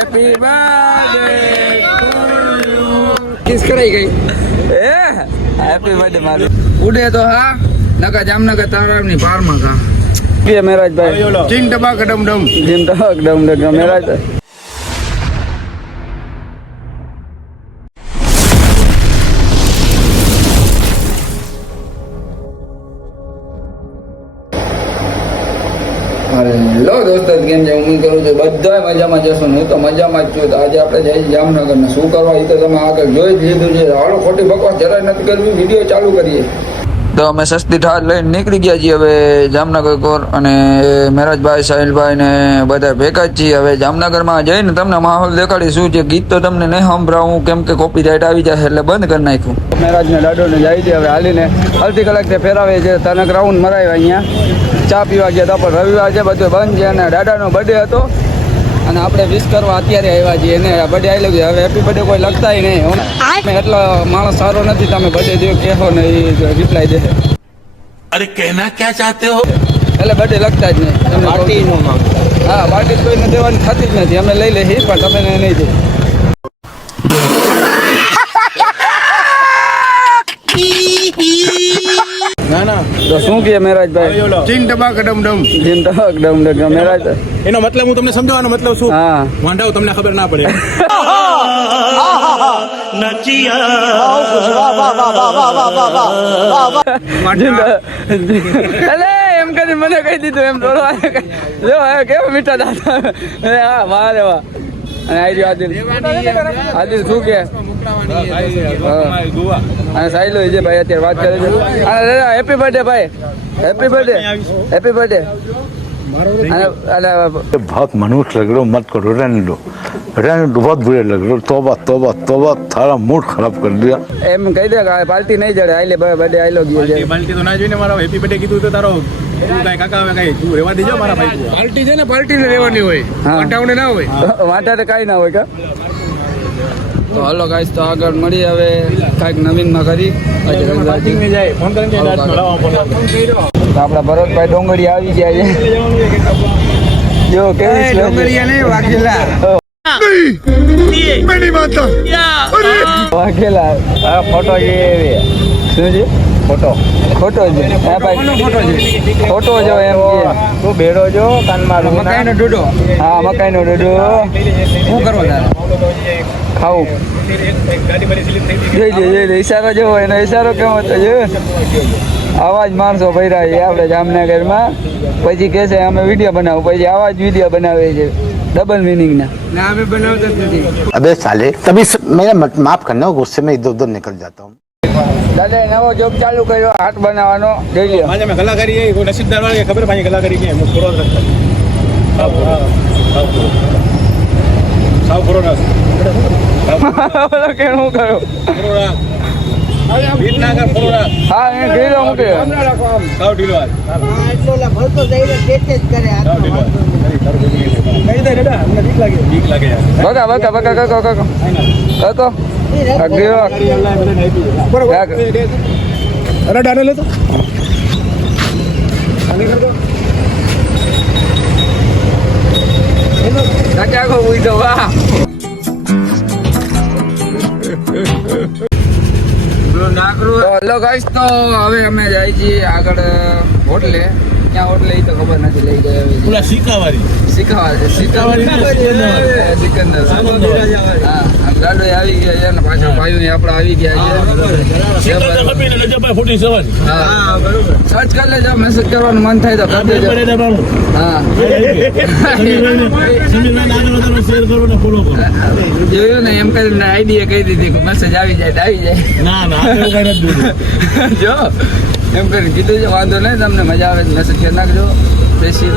Happy birthday kiss કરાઈ ગઈ એ happy birthday મારું ઉડે તો હા નકા જામનગર તારાની પારમાં કા કે મેરાજભાઈ ચીન ટબાક ડમ ડમ ચીન ટબાક ડમ ડમ મેરાજભાઈ હેલો દોસ્તો, કેમ છે? ઉમ્મીદ કરું છું બધા મજામાં જશો. હું તો મજામાં જ છું. તો આજે આપણે જઈએ જામનગર ને શું કરવા એ તો તમે આગળ જોઈ જ લીધું છે. હાલો ખોટી બકવાસ જરાય નથી કરવી, વિડીયો ચાલુ કરીએ. તો અમે સસ્તી ઠાર લઈને નીકળી ગયા છીએ હવે જામનગર કોર, અને મેરાજભાઈ સાહિલભાઈ ને બધા ભેગા જ છીએ. હવે જામનગરમાં જઈને તમને માહોલ દેખાડી શું છે. ગીત તો તમને નહીં સંભળાવું કેમ કે કોપીરાઇટ આવી જાય એટલે બંધ કરી નાખ્યું. મેરાજને દાડોને જાય છે હવે હાલીને અડધી કલાકથી ફેરાવે છે. તને ગ્રાઉન્ડ મરાવ્યા અહીંયા ચા પીવા ગયા હતા, પણ રવિવાર છે બધું બંધ છે અને દાદાનો બર્થડે હતો અને આપણે વિશ કરવા અત્યારે આવ્યા છીએ. એને બર્થડે આવી ગયો. હવે હેપી બર્થડે કોઈ લખતાય નહીં. એટલો માણસ સારો નથી, તમે બર્થડે દો કહેશો ને એ રિપ્લાય દે. અરે કહેના ક્યાં ચાહતે હો? એટલે બર્થડે લખતા જ નહીં. હા, પાર્ટી કોઈને દેવાની થતી જ નથી. અમે લઈ લઈએ પણ તમે નહીં દે. ના ના તો શું કહે મેરાજભાઈ? ચીન ટબાક ડમ ડમ જીન ટક ડમ ડમ મેરાજભાઈ. એનો મતલબ હું તમને સમજાવવાનો મતલબ શું? હા, વાંઢાઓ તમને ખબર ના પડે. અલે એમ કરી મને કહી દીધું એમ થોડો જો કેવા મીઠા દાદા. હા, વાહ રે વાહ. અને આઈ આદિલ આદિલ શું કે અને સાહેલો છે ભાઈ અત્યારે વાત કરે છે. હેપી બર્થડે ભાઈ, હેપી બર્થડે, હેપી બર્થડે. बहुत मनुष्य लग रहा हो, मत करो, रहने दो बहुत बुरे लग रहे हो. तौबा तौबा तौबा, थारा मूड खराब कर दिया. એમ કહી દે કે પાર્ટી નહીં જડે. આઈ લે બર્થડે આઈ લો ગયો છે. પાર્ટી તો ના જોઈને મારો હેપી બર્થડે કીધું તો તારો કાઈ કાકા હવે કાઈ તું રહેવા દેજો મારા ભાઈ. પાર્ટી છે ને, પાર્ટી ને રહેવાની હોય, વાંટાવને ના હોય. વાંટા કાંઈ ના હોય કા. તો હાલો ગાઈસ, તો આગળ મળી હવે કાંઈક નવીનમાં કરી. તો આપણા ભરતભાઈ ડોંગરી આવી ગયા છે. જો કેવી ડોંગરીયા નહીં વાઘેલા વાઘેલા. હા, ફોટો છે શું છે? ફોટો ફોટો છે. હા ભાઈ, ફોટો છે. ફોટો જો એમ તું ભેડો જો કાનમાં મકાઈનો ડોડો. હા, મકાઈનો ડોડો. શું કરવો તારે? ખાવું. જોઈ લે ઈશારો જેવો એનો ઈશારો કેવો હતો જો. આવા જ માણસો ભર્યા છે આપણે જામનગરમાં. પછી કહે છે અમે વિડીયો બનાવું, પછી આવા જ વિડીયો બનાવે છે ડબલ મિનિંગ ના. અમે બનાવતા જ નથી. अबे साले तभी मेरा माफ करना, गुस्से में इधर उधर निकल जाता हूँ. દાદા નવો જોબ ચાલુ કર્યો હાથ બનાવવાનો. જોઈ લો આજે મેં કલાકારી એ કોઈ નસીબદાર વાળા ખબર પાછી કલાકારી કે હું પૂરો રાખતા સાવ પૂરો રાખ કેવું કરો. બીટ ના કર પૂરો રાખ. હા, એ ગઈ હું કે સાવ ઢીલો હાલ. સાવ ઢીલો કઈ દે દાદા, અમને બીક લાગે. બીક લાગે યાર. બકા કાકો અગિયો અરે ડાને લે તો આને કર દો. કાકા કો ઉઈ દો. વાહ, હેલો ગાઈસ, તો હવે અમે જાય છીએ આગળ હોટલે. ક્યાં હોટલે એ તો ખબર નથી. લઈ ગયા પેલા શીખાવારી સિકંદર. હા, ગાડો આવી ગયા છે ને પાછા ભાઈઓ આપડા આવી ગયા છે. હા, બરોબર. સર્ચ કરી લેજો, મેસેજ કરવાનું મન થાય તો કરી દેજો. હા, જોયું ને એમ કરીને આઈડિયા કહી દીધી કે મેસેજ આવી જાય તો આવી જાય. જો એમ કરીને કીધું છે વાંધો નહીં, તમને મજા આવે મેસેજ કરી નાખજો. બેસી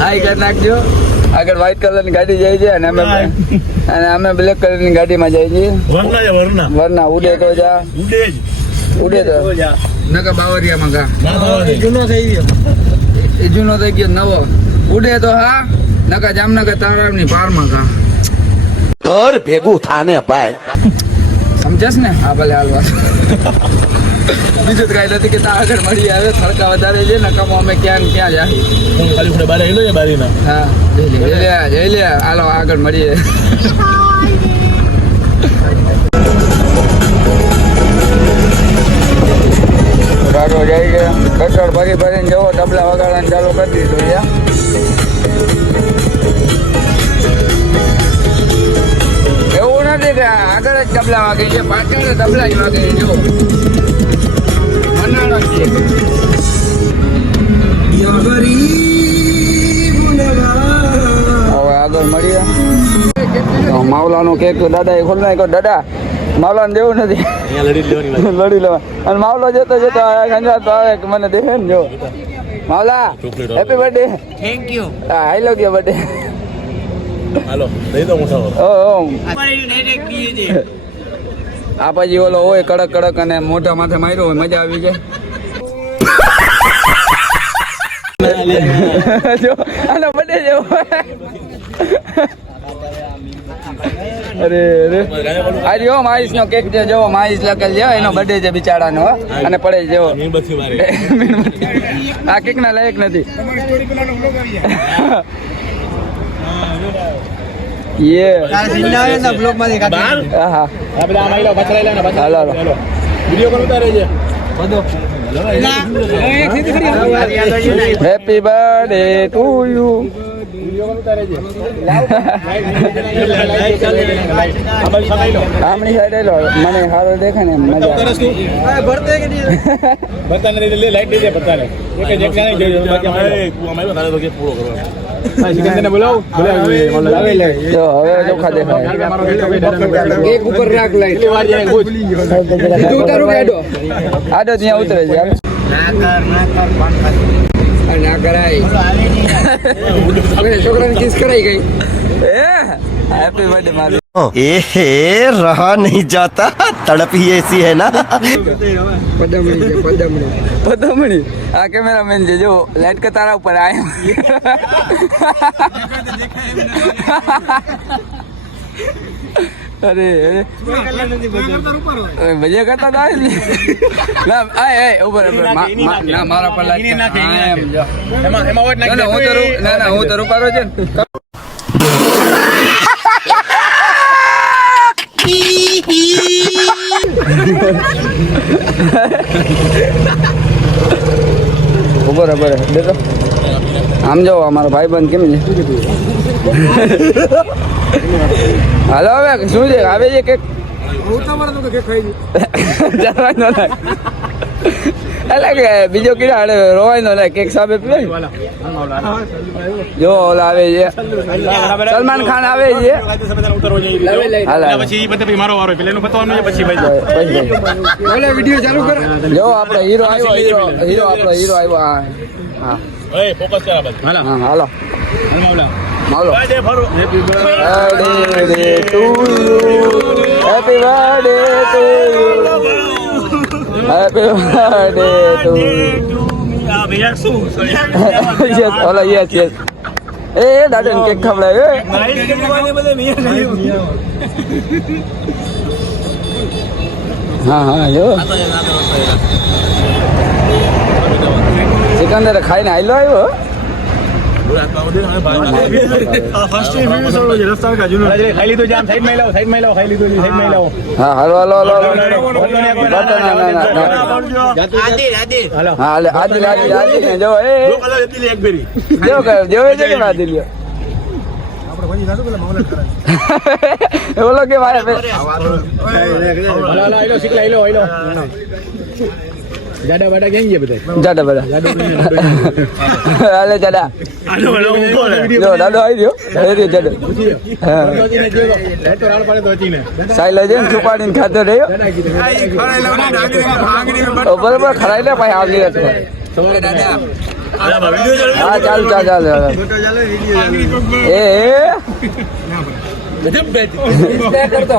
હાઈ કરી નાખજો. આગળ વ્હાઈટ કલરની ગાડી જાય છે અને અમે બ્લેક કલરની ગાડીમાં જાય છીએ. વરના ઉડે તો જા, ઉડે તો નકા બાવરિયામાં ગા. જૂનો થઈ ગયો નવો. ઉડે તો હા નકા જામનગર તારાની પારમાં ગા. ઘર ભેગું થાને ભાઈ. સમજસ ને? હા ભલે હાલવા. બીજું તો કાંઈ નથી કે ત્યાં આગળ મળી આવે ખર્ચા વધારે છે ને કમો અમે ક્યાં ને ક્યાં જાય ખાલી આપણે બારે હેલો બારીના હા જઈ લે હાલો આગળ મળીએ ગાડો જાય છે પેટ્રોલ ભરી ભરીને જવો ડબલા વગાડવાનું ચાલુ કરી દીધું યા એવું નથી કે આગળ જ ડબલા વાગે છે પાછળ ડબલા જ વાગે છે જો મનાડો છે હવે આગળ મળીએ માવલાનો કેક તો દાદા એ ખોલ નાખ્યો દાદા માવલાને દેવું નથી લડી લેવા અને માવલો જતો જતો ખંજાતો આવે કે મને દે ને જો માવલા happy birthday thank you I love you birthday હાલો દઈ દો મુસાફર આ પછી ઓલો હોય કડક કડક અને મોઢા માથે માર્યો હોય મજા આવી જાય જો આનો બર્થડે જેવો અરે અરે આ જો માઈસ નો કેક છે જો માઈસ લખેલ છે એનો બર્થડે છે બિચારાનો અને પડે જેવો આ કેક ના લાયક નથી યે હેપી બર્થડે ટુ યુ આમની સાઈડ લો મને સારો દેખાય ને મજા જો હવે ચોખા દેખાય કેક ઉપર રાખ લાઈટ આડો ત્યાં ઉતરે છે ના કરાય છોકરાને કિસ કરાઈ ગઈ હેપી બર્થડે મારી एहे रहा नहीं जाता तड़प ही ऐसी है ना પદમણી છે પદમણી આ કેમેરામેન છે જો લાઈટ કે તારા ઉપર અરે મજા કરતા હતા ના ઉપર ના મારા પર લાઈટ ના હું તો રૂપારો છે ને બરાબર દેખો આમ જાઓ અમારો ભાઈબંધ કેમ છે હાલો હવે શું છે આવે છે કેક એટલે કે બીજો કીધા અરે રોવાય નો કેક સાબે પીવે જો ઓલા આવે છે સલમાન ખાન આવે છે વિડીયો ચાલુ કરો જો આપણો હીરો આવ્યો હીરો આવ્યો હા હાલો માવલો happy birthday to you happy birthday to you happy birthday to yes ઓલા યસ એ દાદા કેક ખવડાવે હા જો સિકંદર ખાઈને આયલો આવ્યો હા હાલો આદિલ ને જો બોલો કે જાડા બાડા ક્યાં ગયા બધા જાડા બાડા હાલે જાડા જો દાદો આવી ગયો એ જાડો સાઈલ છે ને છુપાડીને ખાતો રહ્યો બરોબર ખરાઈ લે ભાઈ આગળ દાદા હા ચાલ એ કરતો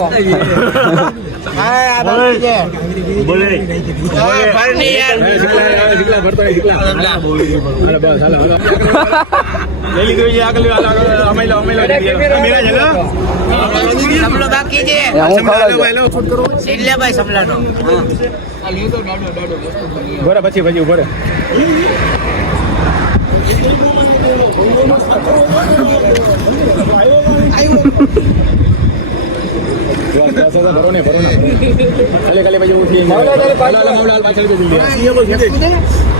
પછી ઉભો રહે. ખાલી પછી ઉઠી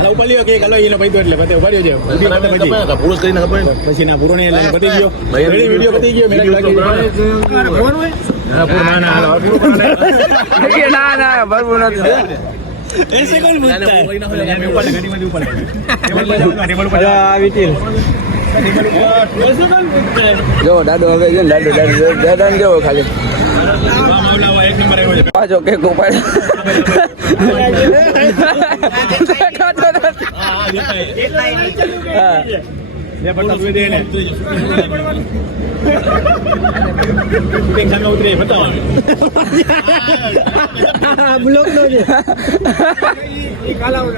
ઉપર લ્યો કે હલો એને પૈતો એટલે પતે ઉભા રહ્યો છે પુરુષ કરીને ખબર પછી ના પૂરો નહીં એટલે પતી ગયો વિડીયો પતી ગયો મેં ના બરવું નથી ऐसे कौन बोलता है ऊपर गाड़ी में ऊपर टेबल पर આવી તીલ જો દાદો હવે છે ને દાદા ને જોવો ખાલી મામલા એક નંબર આવ્યો છે પાછો કેક ઉપાડ્યો હા ये बता दे देने शूटिंग सामने उतरी बताओ ब्लॉक लो जे ये काला हो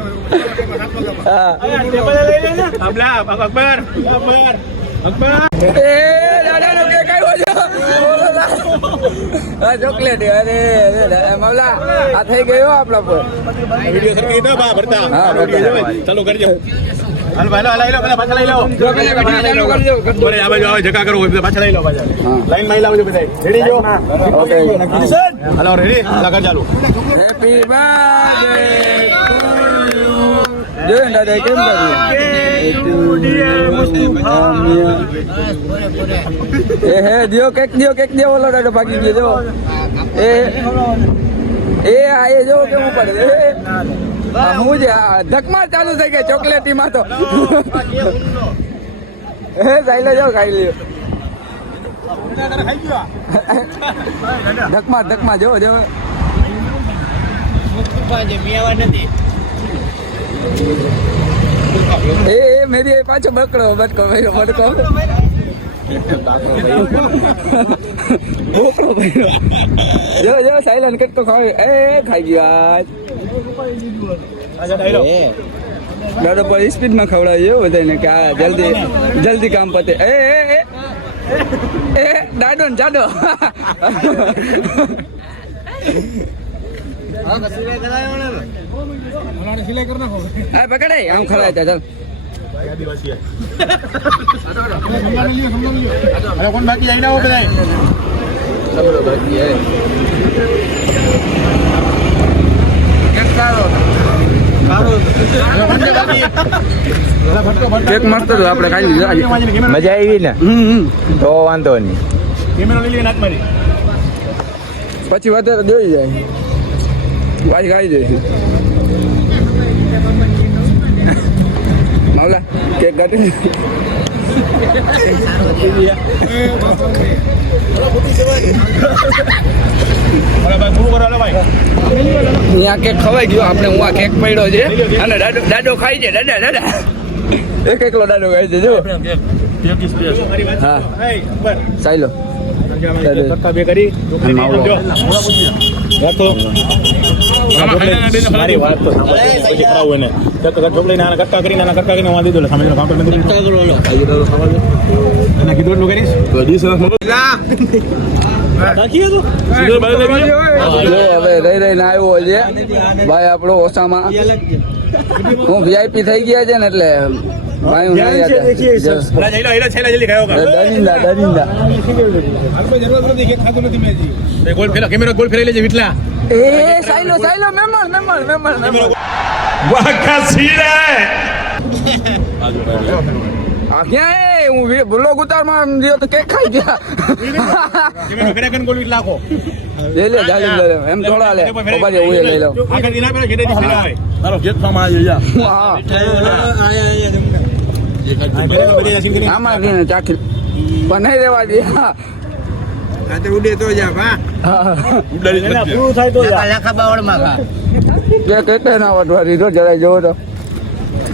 હા टेबल ले लेना अबला अकबर એ દાદા નો કેક આવ્યો છે હા ચોકલેટ અરે મામલા આ થઈ ગયો આપણા પર वीडियो सर के तो बा भरता हाँ, भरता। चलो कर जाओ હાલ ભાઈ લઈ લો પાછા લઈ લો જો પેલા વિડિયો ચાલુ કરજો બરે આ બાજુ આવે જગા કરો પાછા લઈ લો પાછા હા. લાઈન માં લાવજો બધા રેડી જો ઓકે હાલો રેડી લગા ચાલુ હેપી બર્થડે ટુ યુ જો દાદા કેમ કર્યું એ હે દિયો કેક દિયો ઓલો દાદો ભાગી ગયો જો એ આ એ જો કેવું પડે હું જે ધકમાર ચાલુ થઈ ગઈ ચોકલેટી માં તો એ ખાઈ લેજો ખાઈ લ્યો ધકમાર જો એ મેરી પાછો બટકો જો સાયલન કેટલો ખાવે એ ખાઈ ગયો દાદો પર સ્પીડ માં ખવડાવ્યો બધાને કે આ જલ્દી કામ પતે એ દાદો ને જાડો પકડે આમ ખરાય ચાલ આદિવાસી અરે કોણ બાકી આઈ ના હો બધા સબરો બાકી હે કેક સારો કેક મસ્ત હતો આપણે ખાઈ લીધું મજા આવી ને તો વાંધો નહીં કેમેરો લઈ લે નાક મારી પછી વધારે જોઈ જાય પાછી ખાઈ જઈશું માવલા કેક કાઢી અહીંયા કેક ખવાઈ ગયો આપણે હું આ કેક પડ્યો છે અને દાદો ખાઈ છે દાદા એક એકલો દાદો ખાઈ છે જો હા ચાલો બે કરી મારી વાત તો પછી ખાવું એને ચોકલી નાના કટકા કરીને વાંધી દો સામે કાઉન્ટર નથી એના કીધું એટલું કરીશ હવે રહી ને આવ્યો છે ભાઈ આપણો ઓસામાં હું વીઆઈપી થઈ ગયા છે ને એટલે ભાઈ હું દરિંદા ગોલ ફેરા કેમેરો ગોલ ફેરાઈ લેજે વિટલા એ સાઈલો મેમણ આ ક્યાં હું બ્લોગ ઉતારમાં ગયો તો કેક ખાઈ ગયા કેમેરો ફેરા કન ગોલ વિટલા કો લે એમ થોડા લે બાબા જે હું લઈ લઉં આગળ દિના પેલા જેડે ફેરા આવે તારો જેટ ફામાં આવી જા હા આયા આમાં ચાખી પણ નહીં રેવા દે હા ઉડે તો જા ભા પૂરું થાય તો જા લાખા બાવળ માં ખા કે કેતે ના વટવારી તો જરાય જોવો તો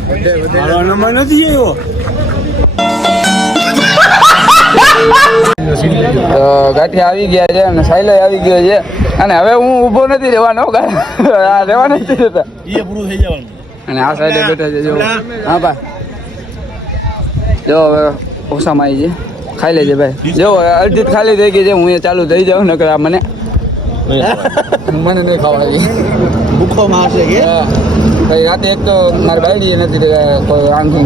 મારો નંબર નથી આવ્યો. તો ગાંઠિયા આવી ગયા છે અને સાયલો આવી ગયો છે અને હવે હું ઊભો નથી રહેવાનો રહેવા નથી રહેતા એ પૂરું થઈ જવાનું. અને આ સાઈડે બેઠા છે જો હા ભાઈ જો હવે ઓસામાં આવી છે ખાઈ લેજે ભાઈ જો અડધી ખાલી થઈ ગઈ છે હું એ ચાલુ થઈ જાઉં નકર આ મને નહીં ખાવા ભૂખો મારશે કે ભાઈ રાતે એક તો મારી બાયડી નથી કોઈ આંખી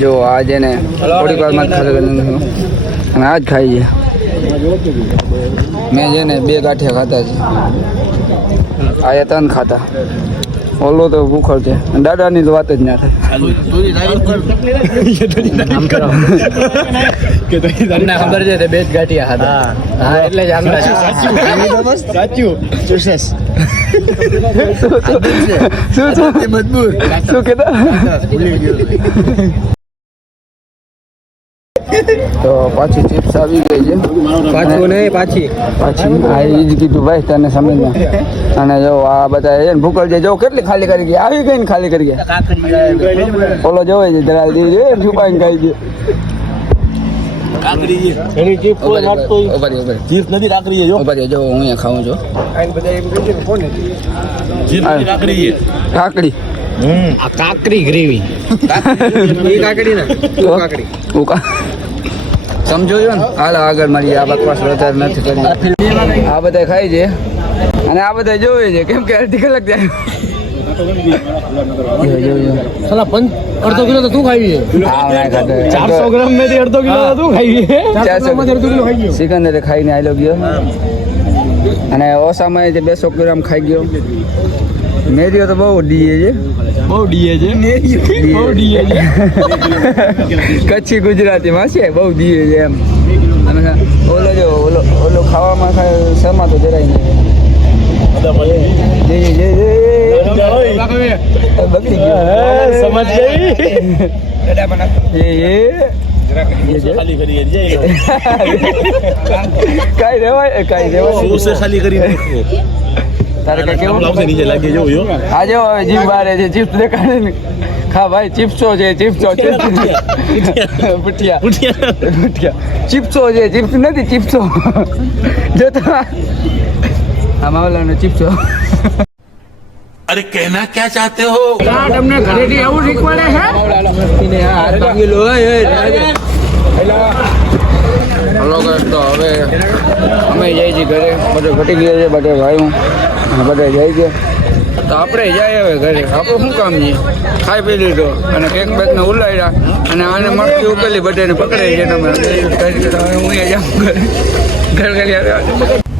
જો આજે ને થોડીક વારમાં ખાલી અને આ જ ખાઈ છે મેં છે ને 2 ગાંઠિયા ખાતા છે આ 3 ખાતા ઓલો તો ભૂખર છે દાદાની તો વાત જ ના થાય તમને ખબર છે તે 2 જ ગાંઠિયા હતા હા એટલે જ આંગળા સાચું ચોસસ શું કહેતા તો પાછી ચિપ્સ આવી ગઈ છે પાછું નહીં પાછી આ એ જ કીધું ભાઈ તને સમજમાં અને જો આ બધા છે ને ભૂકળ છે જો કેટલી ખાલી કરી ગયા આવી ગઈ ને ખાલી કરી ગયા ઓલો જોવે છે ધરાલ દીધી છે છુપાઈને ખાઈ ગયો કાકડી એની ચીપ કોઈ નાખતો ચીપ નથી કાકડી જો ઉભા જો હું અહીંયા ખાઉં છું ચીપ નથી કાકડી કાકડી આ કાકરી ગ્રેવી એ કાકડી ને કાકડી સમજો છો ને હાલ આગળ મારી આ બકવાસ વધારે નથી કરી આ બધા ખાય છે અને આ બધા જોવે છે કેમ કે અડધી કલાક જાય અડધો કિલો તો તું ખાવી છે 400 ગ્રામ મેથી અડધો કિલો તો તું ખાવી છે 400 ગ્રામ અડધો કિલો ખાઈ ગયો સિકંદર ખાઈને આવેલો ગયો અને ઓસામાં 200 ગ્રામ ખાઈ ગયો મેરીઓ તો બહુ ડીએ છે બહુ ડીએ છે બહુ ડીએ છે કચ્છી ગુજરાતીમાં છે બહુ ડીએ છે એમ અને ઓલો જો ઓલો ખાવામાં શેમાં તો જરાય નહીં બગડી ગયો સમજ ગઈ ખાલી કરી કાઈ રેવાય ખાલી કરી તારે કઈ કેવું નીચે લાગી જવું જો આજે હવે જીપ બારે છે ચિપ્સ દેખાડે ને ખા ભાઈ ચિપ્સો છે ચિપ્સો પુઠિયા ચિપ્સો છે ચિપ્સ નથી ચિપ્સો જો તો આ માવલાનો ચિપ્સો अरे कहना क्या चाहते हो તમને ઘરેથી આવું શીખવાડે છે હલો ગાઈસ તો હવે અમે જઈએ છીએ ઘરે બધે ઘટી ગયો છે બધે ભાઈઓ અને બધે જઈ ગયા તો આપણે જાય હવે ઘરે આપણું શું કામ છે ખાઈ પી લીધો અને કેક બેકને ઉલાડ્યા અને આને મટકી ઉકેલી બધાને પકડાઈ છે તમે હું જાઉં ઘરે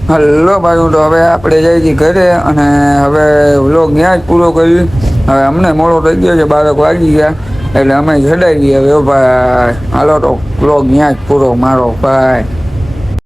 હલો ભાઈઓ તો હવે આપણે જઈએ છીએ ઘરે અને હવે વ્લોગ ત્યાં જ પૂરો કરી હવે અમને મોડો થઈ ગયો છે 12 વાગી ગયા એટલે અમે જડાઈ ગયા હવે ભાઈ હાલો તો વ્લોગ ત્યાં જ પૂરો મારો ભાઈ